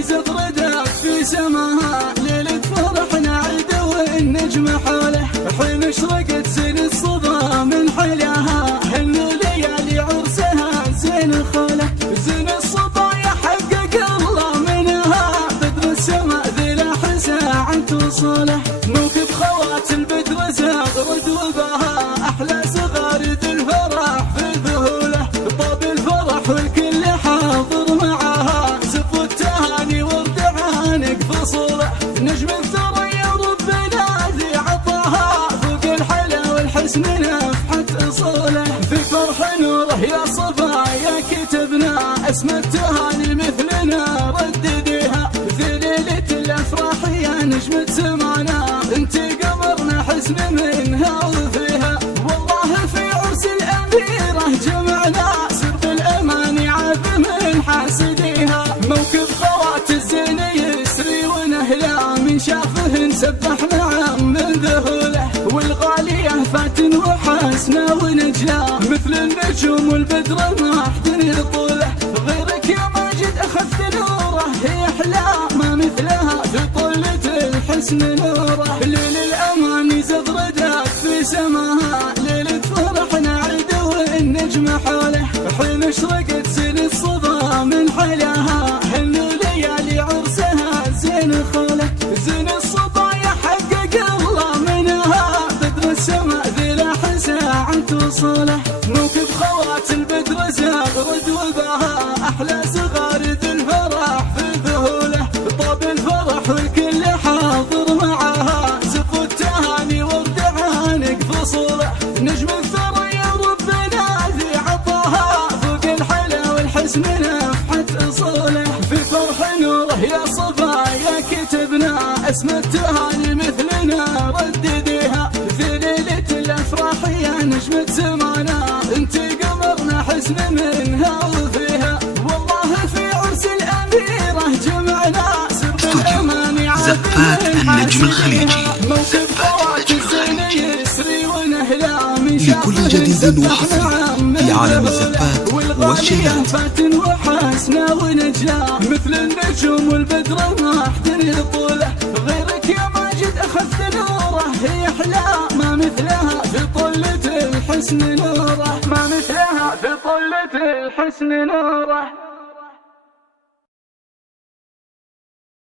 الأماني زغردت في سماها، ليلة فرح نعد والنجم حوله، حين اشرقت زين الصبا من حلاها، هنوا ليالي عرسها زين خوله، زين الصبا يحقق الله منها، بدر السماء ذي لاح ساعة وصوله، موكب خوات البدر زغرد وبها، أحلى زغارد الفرح في ذهوله، طاب الفرح والكل حاضر معها، زف التهاني ورد عانق فصوله، نجم الثرى يا ربنا ذي عطاها، فوق الحلا والحسن نفحت اصوله، في فرح نوره يا صفا يا كتبنا، اسم التهاني مثلنا ردديها، في ليلة الافراح يا نجمة سمانا، انت قمرنا حسن منها وفيها، والله في عرس الاميرة جمعنا، سر بالاماني عاف من حاسديها، موكب خوات الزين يسري ونهلا، من شافه سبح معه من ذهوله، والغالية فاتن وحسنة ونجلا، مثل النجوم والبدر ما احتني طوله، غيرك يا ماجد اخذت نوره، هي احلى ما مثلها في طلة الحسن نوره، ليل الاماني زغردت في سماها، ليلة فرح نعد والنجم حوله، حين اشرقت زين الصبا من حلاها، هنوا ليالي عرسها زين خوله، زين الصبا يحقق الله منها، بدر السماء ذي لاح ساعة وصوله، موكب خوات البدر زغرد وبها، أحلى زغارد الفرح في ذهوله، طاب الفرح والكل حاضر معها، زف التهاني ورد عانق فصوله، نجم الثرى يا ربنا ذي عطاها، فوق الحلا والحسن نفحت اصوله، في فرح نوره يا صفا يا كتبنا، اسم التهاني مثلنا ردديها، في ليلة الافراح يا نجمة سمانا، انت قمرنا حسن منها وفيها، والله في عرس الاميرة جمعنا، سر بالاماني زفات النجم الخليجي، موكب خوات الزين يسري ونهلا، من لكل جديد وحصري في عالم الزفات والشيلات، فاتن وحسنة ونجلا، مثل النجوم والبدر ما احتني طوله، غيرك يا ماجد اخذت نوره، هي احلى ما مثلها في طلة الحسن نوره، ما مثلها في طلة الحسن نوره.